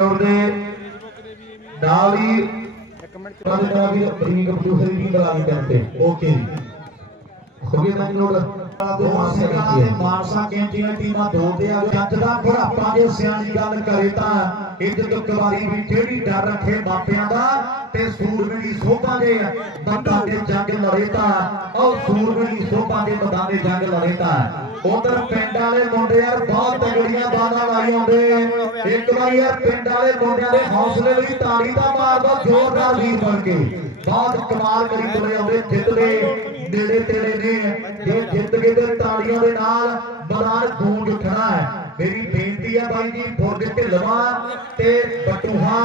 ਦੇ ਨਾਲ ਹੀ ਉਹਨਾਂ ਦਾ ਵੀ ਬ੍ਰਿੰਗ ਅਪ ਟੂ ਹਰੀ ਦੀ ਓਕੇ ਹੋ ਗਿਆ ਮੈਂ ਨੋਟ ਦੋਵਾਂ ਦੇ ਮਾਨਸਾ ਕੈਂਟੀਆਂ ਟੀਮਾਂ ਦੋ ਤੇ ਆ। ਜੱਜ ਦਾ ਬੁਢਾਪਾ ਜੇ ਸਿਆਣੀ ਗੱਲ ਕਰੇ ਤਾਂ ਇੱਜ਼ਤ ਕੁਵਾਰੀ ਵੀ ਕਿਹੜੀ ਡਰ ਰੱਖੇ ਮਾਪਿਆਂ ਦਾ, ਤੇ ਸੂਰਮਣੀ ਸੋਭਾ ਦੇ ਬੰਦਾ ਦੇ ਜੰਗ ਲੜੇ ਤਾਂ, ਉਹ ਸੂਰਮਣੀ ਸੋਭਾ ਦੇ ਬੰਦਾ ਦੇ ਜੰਗ ਲੜੇ ਤਾਂ। ਉਧਰ ਪਿੰਡ ਵਾਲੇ ਮੁੰਡੇ ਯਾਰ ਬਹੁਤ ਤਗੜੀਆਂ ਬਾਜ਼ਾਂ ਲਾਈ ਆਉਂਦੇ ਇੱਕ ਵਾਰੀ ਯਾਰ ਪਿੰਡ ਵਾਲੇ ਮੁੰਡਿਆਂ ਦੇ ਹੌਸਲੇ ਲਈ ਤਾੜੀ ਦਾ ਮਾਰਦਾ, ਜ਼ੋਰਦਾਰ ਵੀਰ ਬਣ ਕੇ। ਬਹੁਤ ਕਮਾਲ ਕਰੀ ਤੁਰੇ ਆਉਂਦੇ, ਜਿੱਤਦੇ। ਨੇੜੇ ਤੇੜੇ ਨੇ। ਜੇ ਜਿੱਤ ਗਏ ਤੇ ਤਾੜੀਆਂ ਦੇ ਨਾਲ ਮੈਦਾਨ ਗੂੰਜ ਉੱਠਣਾ ਹੈ। ਮੇਰੀ ਬੇਨਤੀ ਹੈ ਬਾਈ ਜੀ ਫੁਰਜ ਢਿੱਲਵਾ ਤੇ ਬਟੂਹਾ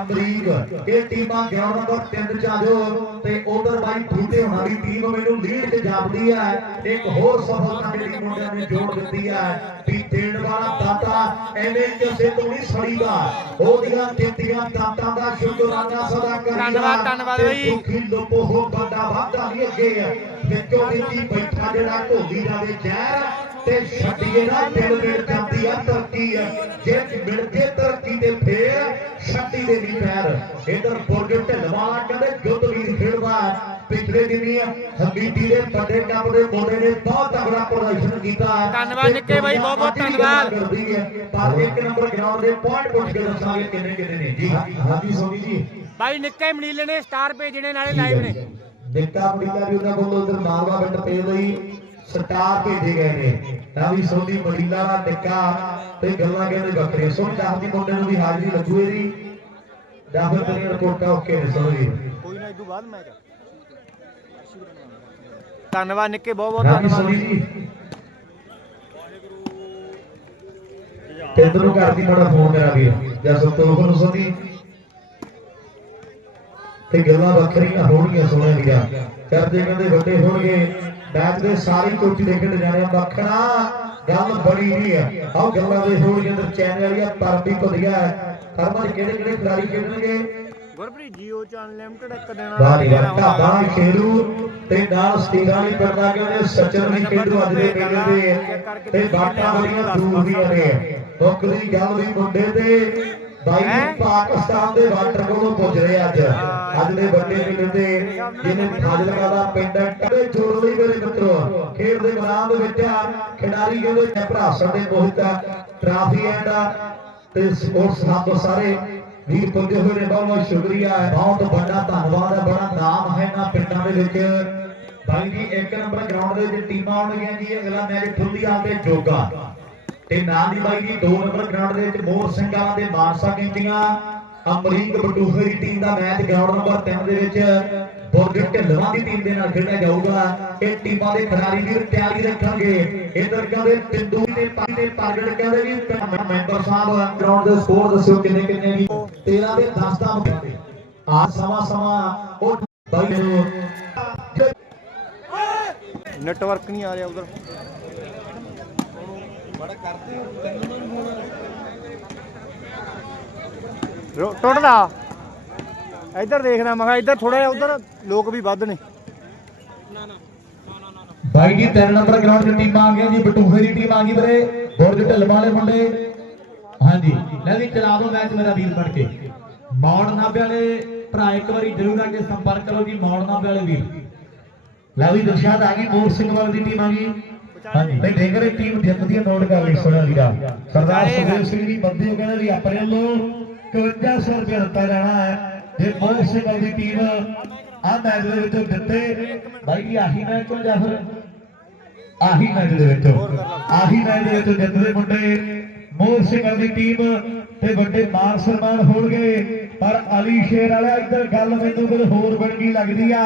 ਅਮਰੀਕ। ਇਹ ਟੀਮਾਂ ਗਰਾਊਂਡ ਨੰਬਰ 3 ਚ ਆ ਜਾਓ ਤੇ ਉਧਰ ਬਾਈ ਠੂਟੇ ਹੋਣਾ ਦੀ ਟੀਮ ਮੈਨੂੰ ਲੀਡ ਤੇ ਜਾਪਦੀ ਹੈ। ਇੱਕ ਹੋਰ ਸਫਲਤਾ ਜਿਹੜੀ ਮੁੰਡਿਆਂ ਨੇ ਜੋੜ ਦਿੱਤੀ ਹੈ। ਵੀ ਦੇਣ ਵਾਲਾ ਦਾਤਾ ਐਵੇਂ ਕਿਸੇ ਤੋਂ ਨਹੀਂ ਸੜੀਦਾ ਉਹਦੀਆਂ ਦਿੱਤੀਆਂ ਦਾਤਾਂ ਦਾ ਸ਼ੁਕਰਾਨਾ ਸਦਾ ਕਰੀਦਾ ਧੰਨਵਾਦ, ਧੰਨਵਾਦ ਤੇ ਬਾਈ। ਦੁਖੀ ਲੋਪੋ ਹੋ ਬੰਦਾ ਵਾਦਾ ਨਹੀਂ ਅੱਗੇ। ਆ ਵਿੱਚੋਂ ਵਿੱਚੀ ਬੈਠਾ ਜਿਹੜਾ ਢੋਲੀ ਜਾਵੇ ਜ਼ਹਿਰ ਤੇ ਛੱਡੀਏ ਨਾ ਦਿਲ ਮਿਲ ਜਾਂਦੀ ਆ ਤਰੱਕੀ ਆ। ਜੇ ਮਿਲ ਕੇ ਤਰੱਕੀ ਤੇ ਫੇਰ ਛੱਡੀ ਦੇ ਨਹੀਂ ਪੈਰ। ਇਧਰ ਬੁਰਜ ਢਿੱਲਵਾਲਾ ਕਹਿੰਦੇ ਜੁੱਧ ਵੀਰ ਖੇਡਦਾ ਪਿਛਲੇ ਦਿਨੀ ਹਮੀਦੀ ਦੇ ਵੱਡੇ ਕੱਪ ਦੇ ਮੁੰਡੇ ਨੇ ਬਹੁਤ ਤਗੜਾ ਪ੍ਰਦਰਸ਼ਨ ਕੀਤਾ। ਧੰਨਵਾਦ ਨਿੱਕੇ ਬਾਈ, ਬਹੁਤ ਬਹੁਤ ਵੀ ਧੰਨਵਾਦ। ਪਰ ਇੱਕ ਨੰਬਰ ਗਰਾਊਂਡ ਦੇ ਪੁਆਇੰਟ ਪੁੱਛ ਕੇ ਦੱਸਾਂਗੇ ਕਿੰਨੇ ਕਿੰਨੇ ਨੇ। ਜੀ। ਹਾਂਜੀ ਸੋਨੀ ਜੀ। ਬਾਈ ਨਿੱਕੇ ਮਨੀਲੇ ਨੇ ਸਟਾਰ ਭੇਜਣੇ ਨਾਲੇ ਲਾਈਵ ਨੇ। ਦਿੱਕਾ ਮੜੀਲਾ ਵੀ ਉਹਨਾਂ ਕੋਲੋਂ ਉਧਰ ਮਾਰਵਾ ਪਿੰਡ ਪੇ ਲਈ ਸਟਾਰ ਭੇਜੇ ਗਏ ਨੇ ਤਾਂ ਵੀ ਸੋਨੀ ਮੜੀਲਾ ਦਾ ਟਿੱਕਾ ਤੇ ਗੱਲਾਂ ਕਹਿੰਦੇ ਵੱਖਰੇ ਸੋ ਚਾਹਦੀ ਮੁੰਡੇ ਨੂੰ ਵੀ ਹਾਜ਼ਰੀ ਲੱਗੂ ਇਹਦੀ ਫਿਰ ਤੇਰੀ ਰਿਪੋਰਟਾਂ ਓਕੇ ਨੇ ਸੋ ਜੀ। ਕੋਈ ਨਾ ਇਦੋਂ ਬਾਅਦ ਮੈਚ ਧੰਨਵਾਦ ਨਿੱਕੇ ਬਹੁਤ ਬਹੁਤ ਧੰਨਵਾਦ ਸੋਨੀ ਜੀ। ਤੈਨੂੰ ਕਰਦੀ ਮਾੜਾ ਫੋਨ ਮੇਰਾ ਵੀਰ ਜਾਂ ਸੰਤੋਖ ਨੂੰ ਸੋਨੀ ਤੇ ਗੱਲਾਂ ਵੱਖਰੀਆਂ ਹੋਣਗੀਆਂ ਸੋਹਣੇ ਵੀਰਾ ਕਰਦੇ ਕਹਿੰਦੇ ਵੱਡੇ ਹੋਣਗੇ। ਮੈਚ ਦੇ ਸਾਰੀ ਕੋਚੀ ਦੇਖਣ ਜਾਣੇ ਵੱਖਣਾ ਗੱਲ ਬੜੀ ਨਹੀਂ ਹੈ ਆਹ ਗੱਲਾਂ ਦੇ ਹੋਣਗੇ ਅੰਦਰ ਚੈਨਲ ਵਾਲੀਆਂ ਪਰ ਵੀ ਵਧੀਆ ਹੈ ਕਰਮਾਂ ਚ ਕਿਹੜੇ ਕਿਹੜੇ ਖਿਡਾਰੀ ਖੇਡਣਗੇ? ਗੁਰਪ੍ਰੀਤ ਜੀਓ ਚੈਨਲ ਲਿਮਟਿਡ ਇੱਕ ਵਾਹ ਜੀ ਵਾਹ ਢਾਬਾ ਖੇਰੂ ਤੇ ਨਾਲ ਸਟੀਰਾਂ ਨਹੀਂ ਪੜਦਾ ਕਹਿੰਦੇ ਸੱਚਨ ਨਹੀਂ ਖੇਡੂ ਅੱਜ ਦੇ ਮੇਲੇ ਦੇ। ਤੇ ਬਾਟਾਂ ਬੜੀਆਂ ਦੂਰ ਦੀਆਂ ਨੇ। ਦੁੱਖ ਦੀ ਗੱਲ ਵੀ ਮੁੰਡੇ ਤੇ ਬਾਈ ਜੀ ਪਾਕਿਸਤਾਨ ਦੇ ਵਾਟਰ ਕੋਲੋਂ ਪੁੱਜ ਰਹੇ ਅੱਜ। ਅੱਜ ਦੇ ਵੱਡੇ ਮੇਲੇ ਤੇ ਜਿਹਨੇ ਫਾਜ਼ਿਲਕਾ ਦਾ ਪਿੰਡ ਕਦੇ ਜੋੜ ਲਈ ਮੇਰੇ ਮਿੱਤਰੋ। ਖੇਡ ਦੇ ਮੈਦਾਨ ਦੇ ਵਿੱਚ ਆ ਖਿਡਾਰੀ ਕਹਿੰਦੇ ਨੇ ਭਰਾਸਣ ਦੇ ਮੋਹਿਤ ਟਰਾਫੀ ਐਂਡ ਤੇ ਸਪੋਰਟਸ ਹੱਬ ਸਾਰੇ ਵੀਰ ਪੁੱਜੇ ਹੋਏ ਨੇ ਬਹੁਤ ਬਹੁਤ ਸ਼ੁਕਰੀਆ ਬਹੁਤ ਵੱਡਾ ਧੰਨਵਾਦ ਹੈ ਬੜਾ ਨਾਮ ਹੈ ਇਹਨਾਂ ਪਿੰਡਾਂ ਦੇ ਵਿੱਚ। ਬਾਈ ਜੀ ਇੱਕ ਨੰਬਰ ਗਰਾਊਂਡ ਦੇ ਵਿੱਚ ਟੀਮਾਂ ਆਉਣਗੀਆਂ ਜੀ ਅਗਲਾ ਮੈਚ ਫੁੱਲੀਆਂ ਤੇ ਜੋਗਾ। ਤੇ ਨਾਲ ਦੀ ਬਾਈ ਜੀ, ਦੋ ਨੰਬਰ ਗਰਾਊਂਡ ਦੇ ਵਿੱਚ ਮੋਹਰ ਸਿੰਘ ਦੇ ਮਾਨਸਾ ਕੈਂਟੀਆਂ, ਅਮਰੀਕ ਬਟੂਫੇ ਦੀ ਟੀਮ ਦਾ ਮੈਚ ਗਰਾਊਂਡ ਨੰਬਰ 3 ਦੇ ਵਿੱਚ, ਬੁਰਜ ਢਿੱਲਵਾਂ ਦੀ ਟੀਮ ਦੇ ਨਾਲ ਖੇਡਿਆ ਜਾਊਗਾ। ਇਹ ਟੀਮਾਂ ਦੇ ਖਿਡਾਰੀ ਵੀਰ ਤਿਆਰੀ ਰੱਖਣਗੇ। ਇਧਰ ਕਹਿੰਦੇ ਟਿੰਦੂ ਤੇ ਪਾਣੀ ਦੇ ਪ੍ਰਗਟ ਕਹਿੰਦੇ ਵੀ ਮੈਂਬਰ ਸਾਹਿਬ ਗਰਾਊਂਡ ਦੇ ਸਕੋਰ ਦੱਸਿਓ ਕਿੰਨੇ ਕਿੰਨੇ ਵੀ। 13 ਦੇ 10 ਦਾ ਮੁਕਾਬਲੇ ਆ ਸਮਾਂ ਸਮਾਂ, ਉਹ ਬਾਈ ਨੈਟਵਰਕ ਨਹੀਂ ਆ ਰਿਹਾ ਉਧਰ। ਟੁੱਟਦਾ। ਇੱਧਰ ਦੇਖਦਾ, ਮੈਂ ਕਿਹਾ ਇੱਧਰ ਥੋੜਾ ਉਧਰ ਲੋਕ ਵੀ ਵੱਧ ਨੇ। ਬਾਈ ਜੀ 3 ਨੰਬਰ ਗਰਾਊਂਡ ਦੀ ਟੀਮ ਆ ਗਈ ਜੀ ਬਟੂਫੇ ਦੀ ਟੀਮ ਆ ਗਈ ਵੀਰੇ। ਬੁਰਜ ਢੱਲਵਾਂ ਵਾਲੇ ਮੁੰਡੇ। ਹਾਂਜੀ, ਲੈ ਵੀ ਚਲਾ ਦਿਓ ਮੈਚ ਮੇਰਾ ਵੀਰ ਬਣ ਕੇ। ਮੌੜ ਨਾਭੇ ਵਾਲੇ ਭਰਾ, ਇੱਕ ਵਾਰੀ ਜ਼ਰੂਰ ਆ ਕੇ ਸੰਪਰਕ ਕਰੋ ਜੀ, ਮੌੜ ਨਾਭੇ ਵਾਲੇ ਵੀਰ। ਲੈ ਵੀ ਦਰਸ਼ਾਦ ਆ ਗਈ ਮੋਰ ਸਿੰਘ ਵਾਲੇ ਦੀ ਟੀਮ ਆ ਗਈ। ਨਹੀਂ ਦੇਖ ਰਹੇ ਟੀਮ ਜਿੱਤਦੀ ਹੈ ਨੋਟ ਕਰ ਲਈ ਸੋਹਣਾ ਵੀਰਾ। ਸਰਦਾਰ ਸੁਖਦੇਵ ਸਿੰਘ ਜੀ ਬੰਦੇ ਕਹਿੰਦੇ ਵੀ ਆਪਣੇ ਵੱਲੋਂ 5100 ਰੁਪਏ ਦਿੱਤਾ ਜਾਣਾ ਹੈ। ਜੇ ਮੋਰ ਸਿੰਘ ਦੀ ਟੀਮ ਆ ਮੈਚ ਦੇ ਵਿੱਚੋਂ ਦਿੱਤੇ ਬਾਈ ਜੀ ਆਹੀ ਮੈਚ ਤੋਂ ਜਾਂ ਫਿਰ ਆਹੀ ਮੈਚ ਦੇ ਵਿੱਚੋਂ। ਆਹੀ ਮੈਚ ਦੇ ਵਿੱਚੋਂ ਜਿੱਤਦੇ ਮੁੰਡੇ ਮੋਹਰ ਸਿੰਘ ਦੀ ਟੀਮ ਤੇ ਵੱਡੇ ਮਾਨ ਸਨਮਾਨ ਹੋਣਗੇ। ਪਰ ਅਲੀ ਸ਼ੇਰ ਵਾਲਾ ਇੱਧਰ ਗੱਲ ਮੈਨੂੰ ਕੁਝ ਹੋਰ ਬਣ ਗਈ ਲੱਗਦੀ ਆ।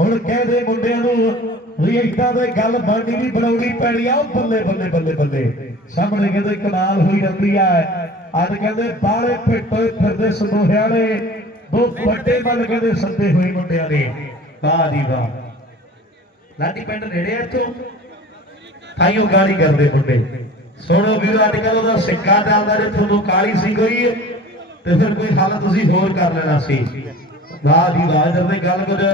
ਹੁਣ ਕਹਦੇ ਮੁੰਡਿਆਂ ਨੂੰ ਵੀ ਇਦਾਂ ਦੇ ਗੱਲ ਬਣਨੀ ਨਹੀਂ ਬਣਾਉਣੀ ਪੈਣੀ ਆ, ਉਹ ਬੱਲੇ ਬੱਲੇ ਬੱਲੇ ਬੱਲੇ। ਸਾਹਮਣੇ ਕਹਿੰਦੇ ਕਮਾਲ ਹੋਈ ਜਾਂਦੀ ਆ। ਅੱਜ ਕਹਿੰਦੇ ਬਾਹਲੇ ਫਿੱਟੇ ਫਿਰਦੇ ਸਮੂਹਿਆਂ ਨੇ ਬਹੁਤ ਵੱਡੇ ਮੱਲ ਕਹਿੰਦੇ ਸੱਦੇ ਹੋਏ ਮੁੰਡਿਆਂ ਨੇ। ਵਾਹ ਜੀ ਵਾਹ। ਲਾਡੀ ਪਿੰਡ ਨੇੜੇ ਆ ਇੱਥੋਂ? ਤਾਈਓ ਗਾਲੀ ਕਰਦੇ ਮੁੰਡੇ। ਸੁਣੋ ਵੀਰੋ, ਅੱਜ ਕੱਲ ਉਹਦਾ ਸਿੱਕਾ ਚੱਲਦਾ ਜੇ ਤੁਹਾਨੂੰ ਕਾਲੀ ਸੀ ਕੋਈ, ਤੇ ਫਿਰ ਕੋਈ ਹੱਲ ਤੁਸੀਂ ਹੋਰ ਕਰ ਲੈਣਾ ਸੀ। ਵਾਹ ਜੀ ਵਾਹ, ਜਦ ਗੱਲ ਕੁਝ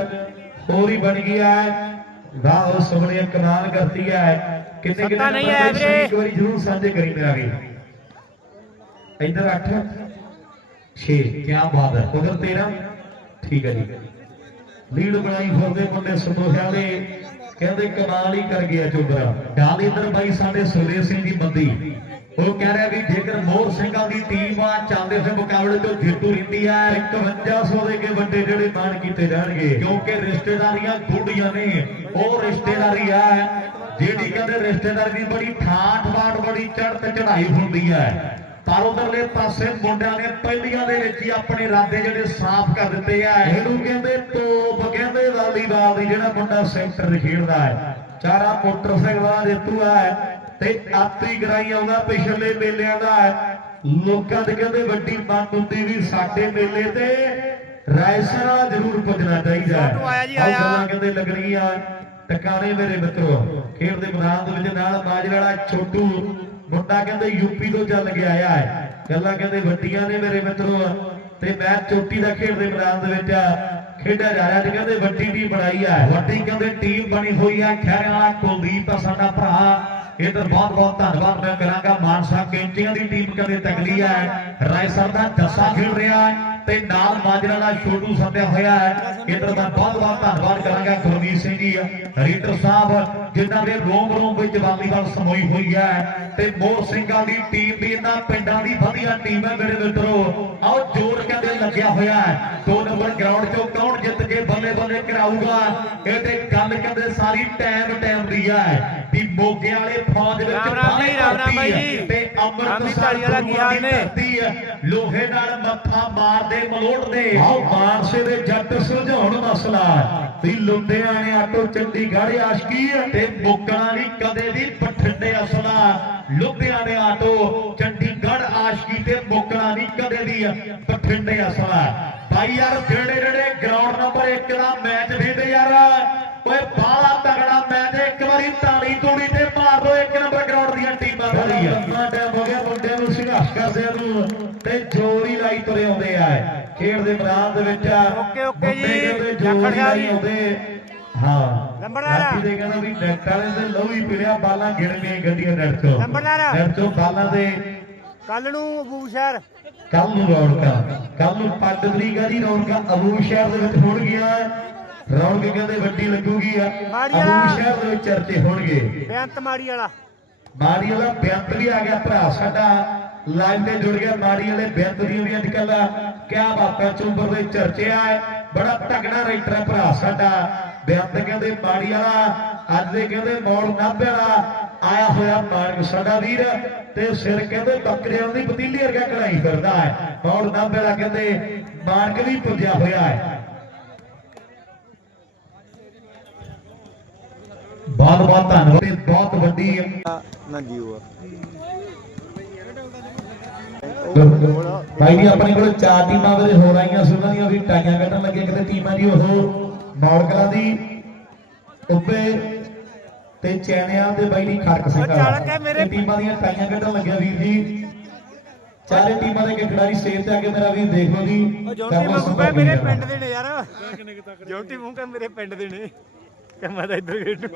ਹੋਰ ਹੀ ਬਣ ਗਈ ਹੈ ਵਾਹ ਉਹ ਸੁਣੀਏ ਕਮਾਲ ਕਰਤੀ ਹੈ। ਕਿੰਨੇ ਕਿੰਨੇ ਨਹੀਂ ਤੇ ਵੀਰੇ। ਇੱਕ ਵਾਰੀ ਜ਼ਰੂਰ ਸਾਂਝੇ ਕਰੀ ਮੇਰਾ ਵੀ ਇੱਧਰ ਅੱਠ 6 ਕੀ ਬਾਤ ਹੈ। ਉਧਰ 13 ਠੀਕ ਹੈ ਜੀ। ਲੀਡ ਬਣਾਈ ਫਿਰਦੇ ਮੁੰਡੇ ਸਮੋਹਿਆ ਦੇ ਕਹਿੰਦੇ ਕਮਾਲ ਹੀ ਕਰ ਗਿਆ ਚੋਬਰਾ ਨਾਲ ਇਧਰ ਬਾਈ ਸਾਡੇ ਸੁਰੇਸ਼ ਸਿੰਘ ਦੀ ਬੰਦੀ। ਉਹ ਕਹਿ ਰਿਹਾ ਵੀ ਜੇਕਰ ਮੋਹਰ ਸਿੰਘਾਂ ਦੀ ਟੀਮ ਆ, ਚੱਲਦੇ ਹੋਏ ਮੁਕਾਬਲੇ ਤੋਂ ਜੇਤੂ ਰਹਿੰਦੀ ਹੈ 5100 ਦੇ ਕੇ ਵੱਡੇ ਜਿਹੜੇ ਮਾਨ ਕੀਤੇ ਜਾਣਗੇ, ਕਿਉਂਕਿ ਰਿਸ਼ਤੇਦਾਰੀਆਂ ਗੁੱਡੀਆਂ ਨੇ। ਉਹ ਰਿਸ਼ਤੇਦਾਰੀ ਆ, ਜਿਹੜੀ ਕਹਿੰਦੇ ਰਿਸ਼ਤੇਦਾਰੀ ਦੀ ਬੜੀ ਠਾਠ ਬਾਠ, ਬੜੀ ਚੜ੍ਹ ਤੇ ਹੁੰਦੀ ਹੈ ਪਰ ਉਧਰਲੇ ਪਾਸੇ ਮੁੰਡਿਆਂ ਨੇ ਪਹਿਲੀਆਂ ਦੇ ਵਿੱਚ ਹੀ ਆਪਣੇ ਇਰਾਦੇ ਜਿਹੜੇ ਸਾਫ਼ ਕਰ ਦਿੱਤੇ ਆ। ਇਹਨੂੰ ਕਹਿੰਦੇ ਤੋਪ, ਕਹਿੰਦੇ ਵਾਲੀਬਾਲ ਦੀ ਜਿਹੜਾ ਮੁੰਡਾ ਸੈਂਟਰ ਖੇਡਦਾ ਹੈ। ਚਾਰਾ ਮੋਟਰਸਾਈਕਲ ਦਾ ਜੇਤੂ ਹੈ। ਤੇ ਆਤੀ ਗਰਾਈ ਆਉਂਦਾ ਪਿਛਲੇ ਮੇਲਿਆਂ ਦਾ ਲੋਕਾਂ ਦੇ ਕਹਿੰਦੇ ਵੱਡੀ ਮੰਗ ਹੁੰਦੀ ਵੀ ਸਾਡੇ ਮੇਲੇ ਤੇ ਰਾਇਸਰਾ ਜ਼ਰੂਰ ਪੁੱਜਣਾ ਚਾਹੀਦਾ ਹੈ। ਗੱਲਾਂ ਕਹਿੰਦੇ ਲੱਗਣਗੀਆਂ ਟਿਕਾਣੇ ਮੇਰੇ ਮਿੱਤਰੋ ਖੇਡ ਦੇ ਮੈਦਾਨ ਦੇ ਵਿੱਚ ਨਾਲ ਬਾਜ ਵਾਲਾ ਛੋਟੂ ਮੁੰਡਾ ਕਹਿੰਦੇ ਯੂਪੀ ਤੋਂ ਚੱਲ ਕੇ ਆਇਆ ਹੈ। ਗੱਲਾਂ ਕਹਿੰਦੇ ਵੱਡੀਆਂ ਨੇ ਮੇਰੇ ਮਿੱਤਰੋ। ਤੇ ਮੈਚ ਚੋਟੀ ਦਾ ਖੇਡ ਦੇ ਮੈਦਾਨ ਦੇ ਵਿੱਚ ਖੇਡਿਆ ਜਾ ਰਿਹਾ ਤੇ ਕਹਿੰਦੇ ਵੱਡੀ ਟੀਮ ਬਣਾਈ ਹੈ ਵੱਡੀ ਕਹਿੰਦੇ ਟੀਮ ਬਣੀ ਹੋਈ ਹੈ ਖੈਰ ਵਾਲਾ ਕੁਲਦੀਪ ਆ ਸਾਡਾ ਭਰਾ। ਇਹ ਬਹੁਤ ਬਹੁਤ ਧੰਨਵਾਦ ਮੈਂ ਕਰਾਂਗਾ। ਮਾਨਸਾ ਕੈਂਚੀਆਂ ਦੀ ਟੀਮ ਕਹਿੰਦੇ ਤਗੜੀ ਹੈ। ਰਾਏ ਸਰ ਦਾ ਜੱਸਾ ਖੇਡ ਰਿਹਾ ਹੈ ਤੇ ਨਾਲ ਮਾਜਰਾ ਦਾ ਛੋਟੂ ਸੱਦਿਆ ਹੋਇਆ ਹੈ। ਇਧਰ ਦਾ ਬਹੁਤ ਬਹੁਤ ਧੰਨਵਾਦ ਕਰਾਂਗਾ ਗੁਰਮੀਤ ਸਿੰਘ ਜੀ। ਰੀਡਰ ਸਾਹਿਬ, ਜਿਨ੍ਹਾਂ ਦੇ ਰੋਮ ਰੋਮ ਵਿੱਚ ਵਾਲੀਬਾਲ ਸਮੋਈ ਹੋਈ ਹੈ ਤੇ ਮੋਰ ਸਿੰਘਾਂ ਦੀ ਟੀਮ ਵੀ ਇਹਨਾਂ ਪਿੰਡਾਂ ਦੀ ਵਧੀਆ ਟੀਮ ਹੈ ਮੇਰੇ ਮਿੱਤਰੋ। ਆਓ ਜੋਰ ਕਹਿੰਦੇ ਲੱਗਿਆ ਹੋਇਆ ਹੈ। ਦੋ ਨੰਬਰ ਗਰਾਊਂਡ 'ਚੋਂ ਕੌਣ ਜਿੱਤ ਕੇ ਬੱਲੇ ਬੱਲੇ ਕਰਾਊਗਾ? ਇਹ ਤੇ ਗੱਲ ਕਹਿੰਦੇ ਸਾਰੀ ਟਾਈਮ ਟਾਈਮ ਦੀ ਹੈ। ਮੋਗੇ ਵਾਲੇ ਫੌਜ ਵਿੱਚ ਰਾਮ ਰਾਮ ਜੀ, ਰਾਮ ਰਾਮ ਬਾਈ ਜੀ। ਤੇ ਅੰਮ੍ਰਿਤਸਰ ਵਾਲਾ ਕੀ ਹਾਲ ਨੇ? ਲੋਹੇ ਨਾਲ ਮੱਥਾ ਮਾਰਦੇ ਮਲੋੜਦੇ। ਆਓ। ਮਾਨਸੇ ਦੇ ਜੱਟ ਸੁਲਝਾਉਣ ਮਸਲਾ ਵੀ ਲੁਧਿਆਣੇ ਆਟੋ ਚੰਡੀਗੜ੍ਹ ਆਸ਼ਕੀ ਤੇ ਮੁੱਕਣਾ ਨਹੀਂ ਕਦੇ ਵੀ ਬਠਿੰਡੇ ਅਸਲਾ ਲੁਧਿਆਣੇ ਆਟੋ ਚੰਡੀਗੜ੍ਹ ਆਸ਼ਕੀ ਤੇ ਮੁੱਕਣਾ ਨਹੀਂ ਕਦੇ ਵੀ ਬਠਿੰਡੇ ਅਸਲਾ ਭਾਈ ਯਾਰ ਜਿਹੜੇ ਟੀਮਾਂ ਖੜੀ ਆ ਲੰਮਾ ਟਾਈਮ ਹੋ ਗਿਆ ਮੁੰਡਿਆਂ ਨੂੰ ਸੰਘਰਸ਼ ਕਰਦਿਆਂ ਨੂੰ ਤੇ ਜੋਰ ਹੀ ਲਾਈ ਤੁਰੇ ਆਉਂਦੇ ਆ ਖੇਡ ਦੇ ਮੈਦਾਨ ਦੇ ਵਿੱਚ ਓਕੇ, ਓਕੇ ਜੀ। ਮੁੰਡੇ ਕਹਿੰਦੇ ਜੋਰ ਜਾਖੜ ਹੀ ਗਿਆ ਲਾਈ ਜੀ। ਆਉਂਦੇ। ਹਾਂ। ਨੰਬਰਦਾਰ। ਰਾਤੀ ਦੇ ਕਹਿੰਦਾ ਵੀ ਨੈਟ ਵਾਲੇ ਦੇ ਲਹੂ ਹੀ ਪੀੜਿਆ ਬਾਲਾਂ ਗਿਣਵੀਆਂ ਗੱਡੀਆਂ ਨੈਟ ਤੋਂ ਨੰਬਰਦਾਰ। ਨੈਟ ਤੋਂ ਬਾਲਾਂ ਦੇ। ਕੱਲ ਨੂੰ ਅਬੂ ਸ਼ਹਿਰ। ਕੱਲ ਨੂੰ ਰੌਣਕਾਂ। ਕੱਲ ਨੂੰ ਪੰਜ ਤਰੀਕ ਰੌਣਕਾਂ ਅਬੂ ਸ਼ਹਿਰ ਦੇ ਵਿੱਚ ਹੋਣਗੀਆਂ। ਰੌਣਕ ਕਹਿੰਦੇ ਵੱਡੀ ਲੱਗੂਗੀ ਆ। ਅਬੂ ਸ਼ਹਿਰ ਦੇ ਵਿੱਚ ਚਰਚੇ ਹੋਣਗੇ। ਬੇਅੰਤ ਮਾੜੀ ਵਾਲਾ। ਮਾੜੀ ਵਾਲਾ ਬੇਅੰਤ ਵੀ ਆ ਗਿਆ ਭਰਾ ਸਾਡਾ। ਲਾਈਵ ਤੇ ਜੁੜ ਗਿਆ ਮਾੜੀ ਵਾਲੇ ਬੇਅੰਤ ਦੀ ਵੀ ਅੱਜ ਕਿਆ ਬਾਤਾਂ ਚੁੰਬਰ ਦੇ ਚਰਚੇ ਆ। ਬੜਾ ਤਗੜਾ ਰਾਈਟਰ ਹੈ ਭਰਾ ਸਾਡਾ। ਬੇਅੰਤ ਕਹਿੰਦੇ ਮਾੜੀ ਵਾਲਾ, ਅੱਜ ਦੇ ਕਹਿੰਦੇ ਮੌੜ ਨਾਭੇ ਵਾਲਾ। ਆਇਆ ਹੋਇਆ ਮਾਨਕ ਸਾਡਾ ਵੀਰ ਤੇ ਸਿਰ ਕਹਿੰਦੇ ਬੱਕਰਿਆਂ ਦੀ ਪਤੀਲੀ ਵਰਗਾ ਕਢਾਈ ਫਿਰਦਾ ਹੈ। ਮੌੜ ਨਾਭੇ ਵਾਲਾ ਕਹਿੰਦੇ ਮਾਨਕ ਵੀ ਪੁੱਜਿਆ ਹੋਇਆ ਹੈ। ਬਹੁਤ ਬਹੁਤ ਧੰਨਵਾਦ ਤੇ ਬਹੁਤ ਵੱਡੀ ਨਾ ਜੀਓ ਭਾਈ ਜੀ ਆਪਣੇ ਕੋਲ ਚਾਰ ਟੀਮਾਂ ਵੀਰੇ ਹੋਰ ਆਈਆਂ ਸੀ ਉਹਨਾਂ ਦੀਆਂ ਵੀ ਟਾਈਆਂ ਕੱਢਣ ਲੱਗੇ ਕਿਤੇ ਟੀਮਾਂ ਦੀ ਉਹ ਮੌੜਕਲਾਂ ਦੀ ਉੱਪੇ ਤੇ ਚੈਨਿਆਂ ਤੇ ਬਾਈ ਦੀ ਖੜਕ ਸਿੰਘ ਇਹ ਟੀਮਾਂ ਦੀਆਂ ਟਾਈਆਂ ਕੱਢਣ ਲੱਗਿਆ ਵੀਰ ਜੀ। ਚਾਰੇ ਟੀਮਾਂ ਦੇ ਖਿਡਾਰੀ ਸਟੇਜ ਤੇ ਆ ਕੇ ਮੇਰਾ ਵੀਰ ਦੇਖ ਲਓ ਜੀ। ਜੋਟੀ ਮੂੰਹ ਮੇਰੇ ਪਿੰਡ ਦੇ ਨੇ ਯਾਰ। ਜੋਟੀ ਮੂੰਹ ਕਾ ਮੇਰੇ ਪਿੰਡ ਦੇ ਨੇ। ਕਿ ਮੈਂ ਤਾਂ ਇੱਧਰ ਗੇਟ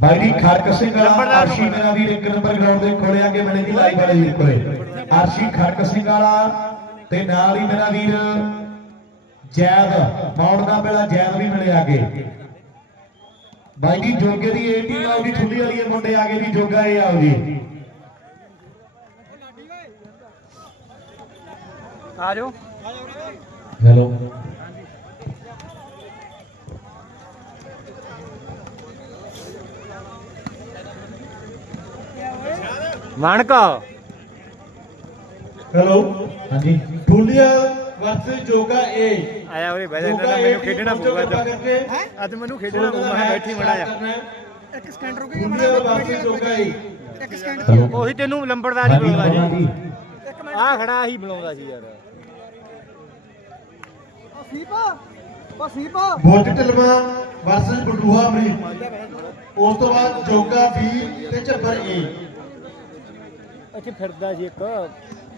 ਬਾਈ ਦੀ ਖੜਕ ਸਿੰਘ ਵਾਲਾ ਅਰਸ਼ੀ ਮੇਰਾ ਵੀਰ ਇੱਕ ਨੰਬਰ ਗਰਾਊਂਡ ਦੇ ਕੋਲੇ ਆ ਕੇ ਮਿਲੇ ਜੀ ਲਾਈਵ ਵਾਲੇ ਵੀਰ ਕੋਲੇ। ਅਰਸ਼ੀ ਖੜਕ ਸਿੰਘ ਵਾਲਾ ਤੇ ਨਾਲ ਹੀ ਮੇਰਾ ਵੀਰ ਜੈਦ ਮੌੜ ਦਾ ਮੇਲਾ ਜੈਦ ਵੀ ਮਿਲੇ ਆ ਕੇ ਬਾਈ ਜੀ ਜੋਗੇ ਦੀ ਇਹ ਟੀਮ ਆਉਗੀ ਠੁੱਲੀ ਵਾਲੀ ਇਹ ਮੁੰਡੇ ਆ ਗਏ ਜੀ ਜੋਗਾ ਇਹ ਆਓ ਜੀ ਆ ਜਾਓ। ਹੈਲੋ। ਮਾਨਕਾ ਹੈਲੋ। ਹਾਂਜੀ। ਠੁੱਲੀਆ ਵਰਸਸ ਜੋਗਾ ਏ ਆਇਆ ਜਾ ਜੋਗਾ ਇਹਨਾਂ ਏ ਮੈਨੂੰ ਖੇਡਣਾ ਪਊਗਾ ਅੱਜ ਅੱਜ ਮੈਨੂੰ ਖੇਡਣਾ ਪਊਗਾ ਮੈਂ ਬੈਠੀ ਮੜਾ ਜਾ ਇੱਕ ਸਕਿੰਟ ਰੁਕੀ ਠੁੱਲੀਆ ਵਰਸਸ ਜੋਗਾ ਏ ਹੈਲੋ। ਉਹੀ ਤੈਨੂੰ ਲੰਬੜਦਾਰੀ ਬੁਲਾਉਂਦਾ ਜੀ। ਆ ਖੜਾ ਹੀ ਬੁਲਾਉਂਦਾ ਸੀ ਯਾਰ। ਬੋਟ ਢਲਵਾ ਵਰਸਸ ਬਡੂਹਾ ਅਮਰੀ ਉਸ ਤੋਂ ਬਾਅਦ ਜੋਗਾ ਬੀ ਤੇ ਝੱਬਰ ਏ ਇੱਥੇ ਫਿਰਦਾ ਸੀ ਇੱਕ।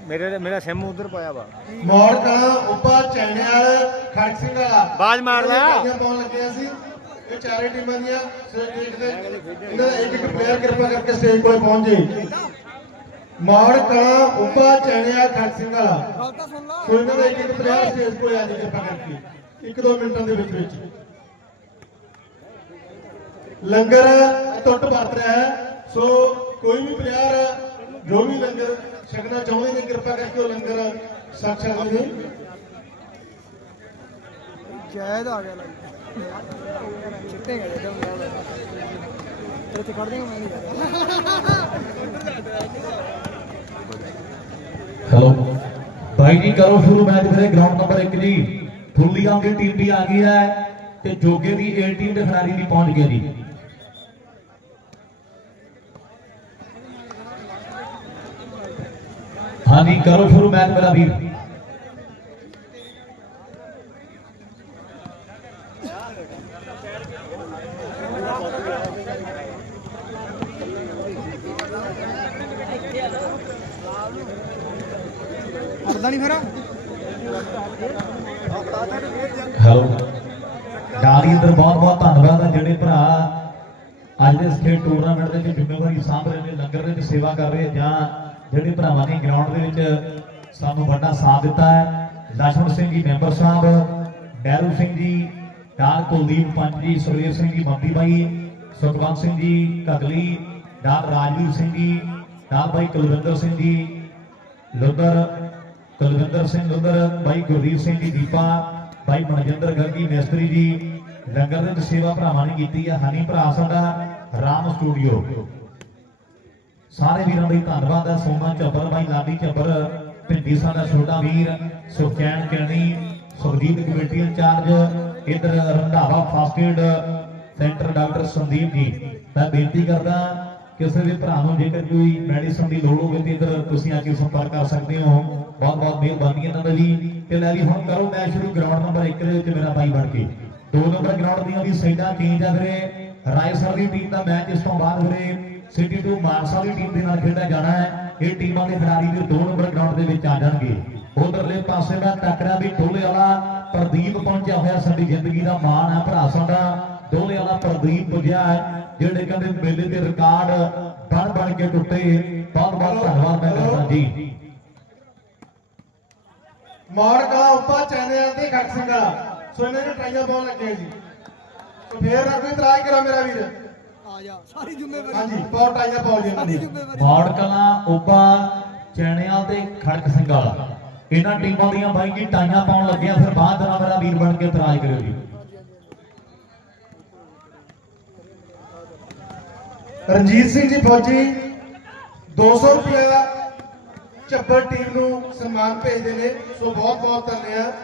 ਮੇਰੇ ਮੇਰਾ ਸਿਮ ਉਧਰ ਪਾਇਆ ਵਾ। ਮੌੜ ਕਲਾਂ ਉੱਪਾ ਚੈਨਿਆਲ ਖੜਕ ਸਿੰਘ ਵਾਲਾ। ਬਾਜ਼ ਮਾਰ ਲੈ। ਇਹ ਗੱਡੀਆਂ ਪਾਉਣ ਲੱਗਿਆ ਸੀ। ਇਹ ਚਾਰੇ ਟੀਮਾਂ ਦੀਆਂ ਸਟੇਜ ਦੇ ਇਹਨਾਂ ਦਾ ਇੱਕ ਇੱਕ ਪਲੇਅਰ ਕਿਰਪਾ ਕਰਕੇ ਸਟੇਜ ਕੋਲੇ ਪਹੁੰਚ ਜੇ ਮਾੜ ਕਲਾ ਉੱਪਾ ਚੈਣਿਆ ਖੱਟ ਸਿੰਘ ਵਾਲਾ। ਸੋ ਇਹਨਾਂ ਦਾ ਇੱਕ ਇੱਕ ਪਲੇਅਰ ਸਟੇਜ ਕੋਲ ਆ ਜੀ ਕਿਰਪਾ ਕਰਕੇ। ਇੱਕ ਦੋ ਮਿੰਟਾਂ ਦੇ ਵਿੱਚ ਵਿੱਚ। ਲੰਗਰ ਟੁੱਟ ਵਰਤ ਰਿਹਾ ਹੈ। ਸੋ ਕੋਈ ਵੀ ਪਲੇਅਰ ਜੋ ਵੀ ਲੰਗਰ ਛਕਣਾ ਚਾਹੁੰਦੇ ਨੇ ਕਿਰਪਾ ਕਰਕੇ ਉਹ ਲੰਗਰ ਛਕ ਸਕਦੇ ਨੇ। ਸ਼ਾਇਦ ਆ ਗਿਆ ਲੱਗ ਚਿੱਟੇ ਗਏ ਜਦ ਮੈਂ ਤੇਰੇ ਤੇ ਕੱਢ ਦੇਗਾ ਮੈਂ ਨਹੀਂ ਕਰਦਾ ਹੈਲੋ। ਭਾਈ ਜੀ ਕਰੋ ਸ਼ੁਰੂ ਮੈਚ ਮੇਰੇ ਗਰਾਊਂਡ ਨੰਬਰ 1 ਜੀ। ਫੁੱਲੀਆਂ ਦੀ ਟੀਮ ਵੀ ਆ ਗਈ ਹੈ ਤੇ ਜੋਗੇ ਦੀ ਏ ਟੀਮ ਦੇ ਖਿਡਾਰੀ ਵੀ ਪਹੁੰਚ ਗਏ ਜੀ। ਹਾਂਜੀ ਕਰੋ ਸ਼ੁਰੂ ਮੈਚ ਮੇਰਾ ਵੀਰ। ਕਰਦਾ ਨਹੀਂ ਫਿਰ। ਹੈਲੋ। ਡਾਲੀ ਅੰਦਰ ਬਹੁਤ ਬਹੁਤ ਧੰਨਵਾਦ ਹੈ ਜਿਹੜੇ ਭਰਾ ਅੱਜ ਦੇ ਸਟੇਟ ਟੂਰਨਾਮੈਂਟ ਦੇ ਵਿੱਚ ਜ਼ਿੰਮੇਵਾਰੀ ਸਾਂਭ ਰਹੇ ਨੇ ਲੰਗਰ ਦੇ ਵਿੱਚ ਸੇਵਾ ਕਰ ਰਹੇ ਜਾਂ ਜਿਹੜੇ ਭਰਾਵਾਂ ਨੇ ਗਰਾਊਂਡ ਦੇ ਵਿੱਚ ਸਾਨੂੰ ਵੱਡਾ ਸਾਥ ਦਿੱਤਾ ਹੈ ਲਖਮਣ ਸਿੰਘ ਜੀ ਮੈਂਬਰ ਸਾਹਿਬ ਡੈਰੂ ਸਿੰਘ ਜੀ ਡਾਲ ਕੁਲਦੀਪ ਪੰਜ ਜੀ ਸੁਰੇਸ਼ ਸਿੰਘ ਜੀ, ਬੰਬੀ ਬਾਈ, ਸੁਖਵੰਤ ਸਿੰਘ ਜੀ ਕਗਲੀ ਡਾਲ ਰਾਜਵੀਰ ਸਿੰਘ ਜੀ ਡਾਲ ਬਾਈ ਕੁਲਵਿੰਦਰ ਸਿੰਘ ਜੀ, ਲੁੱਧਰ, ਕੁਲਵਿੰਦਰ ਸਿੰਘ ਲੁੱਧਰ, ਬਾਈ ਗੁਰਦੀਪ ਸਿੰਘ ਜੀ, ਦੀਪਾ, ਬਾਈ ਮਨਜਿੰਦਰ ਗਰਗੀ ਮਿਸਤਰੀ ਜੀ, ਲੰਗਰ ਦੀ ਸੇਵਾ ਭਰਾਵਾਂ ਨੇ ਕੀਤੀ ਹੈ, ਹਨੀ ਭਰਾ ਸਾਡਾ, ਰਾਮ ਸਟੂਡੀਓ। ਸਾਰੇ ਵੀਰਾਂ ਲਈ ਧੰਨਵਾਦ ਹੈ ਸੋਨਾ ਚੱਬਰ ਬਾਈ ਲਾਡੀ ਝੱਬਰ, ਭਿੰਡੀ ਸਾਡਾ ਛੋਟਾ ਵੀਰ, ਸੁਖਚੈਨ ਕੈਣੀ ਸੁਖਦੀਪ ਕਮੇਟੀ ਇੰਚਾਰਜ ਇਧਰ Randhawa first aid centre doctor Sandeep ji. ਮੈਂ ਬੇਨਤੀ ਕਰਦਾ ਕਿਸੇ ਵੀ ਭਰਾ ਨੂੰ ਜੇਕਰ ਕੋਈ ਮੈਡੀਸਨ ਦੀ ਲੋੜ ਹੋਵੇ ਤੇ ਇਧਰ ਤੁਸੀਂ ਆ ਕੇ ਸੰਪਰਕ ਕਰ ਸਕਦੇ ਹੋ। ਬਹੁਤ ਬਹੁਤ ਮਿਹਰਬਾਨੀ ਇਹਨਾਂ ਦਾ ਜੀ। ਤੇ ਲੈ ਵੀ ਹੁਣ ਕਰੋ ਮੈਚ ਸ਼ੁਰੂ ਗਰਾਊਂਡ ਨੰਬਰ 1 ਦੇ ਵਿੱਚ ਮੇਰਾ ਬਾਈ ਬਣ ਕੇ। ਦੋ ਨੰਬਰ ਗਰਾਊਂਡ ਦੀਆਂ ਵੀ ਸਾਈਡਾਂ ਚੇਂਜ ਆ ਵੀਰੇ। ਰਾਏਸਰ ਦੀ ਟੀਮ ਦਾ ਮੈਚ ਇਸ ਤੋਂ ਬਾਅਦ ਵੀਰੇ ਸਿਟੀ ਟੂ ਮਾਨਸਾ ਦੀ ਟੀਮ ਦੇ ਨਾਲ ਖੇਡਿਆ ਜਾਣਾ ਹੈ। ਇਹ ਟੀਮਾਂ ਦੇ ਖਿਡਾਰੀ ਵੀ ਦੋ ਨੰਬਰ ਗਰਾਊਂਡ ਦੇ ਵਿੱਚ ਆ ਜਾਣਗੇ। ਉਧਰਲੇ ਪਾਸੇ ਦਾ ਟੱਕਰਾ ਵੀ ਢੋਲੇ ਵਾਲਾ ਪ੍ਰਦੀਪ ਪਹੁੰਚਿਆ ਹੋਇਆ ਸਾਡੀ ਜ਼ਿੰਦਗੀ ਦਾ ਮਾਣ ਹੈ ਭਰਾ ਸਾਡਾ। ਢੋਲੇ ਵਾਲਾ ਪ੍ਰਦੀਪ ਪੁੱਜਿਆ ਹੈ ਜਿਹੜੇ ਕਹਿੰਦੇ ਮੇਲੇ ਦੇ ਰਿਕਾਰਡ ਬਣ ਬਣ ਕੇ ਟੁੱਟੇ। ਬਹੁਤ ਬਹੁਤ ਧੰਨਵਾਦ ਮੈਂ ਕਰਦਾ ਜੀ। ਮਾੜ ਕਲਾ ਉੱਪਾ ਚੈਣਿਆ ਤੇ ਖੱਟ ਸਿੰਘ ਵਾਲਾ ਸੋ ਇਹਨਾਂ ਨੂੰ ਟਰਾਈਆਂ ਪਾਉਣ ਲੱਗੇ ਜੀ। ਸੋ ਫੇਰ ਨਾ ਕੋਈ ਕਰਾ ਮੇਰਾ ਵੀਰ। ਆ। ਜਾ ਸਾਰੀ ਜ਼ਿੰਮੇਵਾਰੀ ਹਾਂਜੀ ਟਰਾਈਆਂ ਪਾਓ ਜੀ ਇਹਨਾਂ ਸਾਰੀ ਦੀ ਜ਼ਿੰਮੇਵਾਰੀ ਮੌੜ ਕਲਾਂ ਉਪਾ ਚੈਣਿਆਂ ਤੇ ਖੜਕ ਸਿੰਘ ਵਾਲਾ। ਇਹਨਾਂ ਟੀਮਾਂ ਦੀਆਂ ਬਾਈ ਜੀ ਟਾਈਆਂ ਪਾਉਣ ਲੱਗਿਆ ਫਿਰ ਬਾਅਦ ਨਾਲ ਮੇਰਾ ਵੀਰ ਬਣ ਕੇ ਇਤਰਾਜ਼ ਕਰਿਓ ਜੀ। ਰਣਜੀਤ ਸਿੰਘ ਜੀ ਫੌਜੀ 200 ਰੁਪਏ ਝੱਬਰ ਟੀਮ ਨੂੰ ਸਨਮਾਨ ਭੇਜਦੇ ਨੇ ਸੋ ਬਹੁਤ ਬਹੁਤ ਧੰਨਵਾਦ।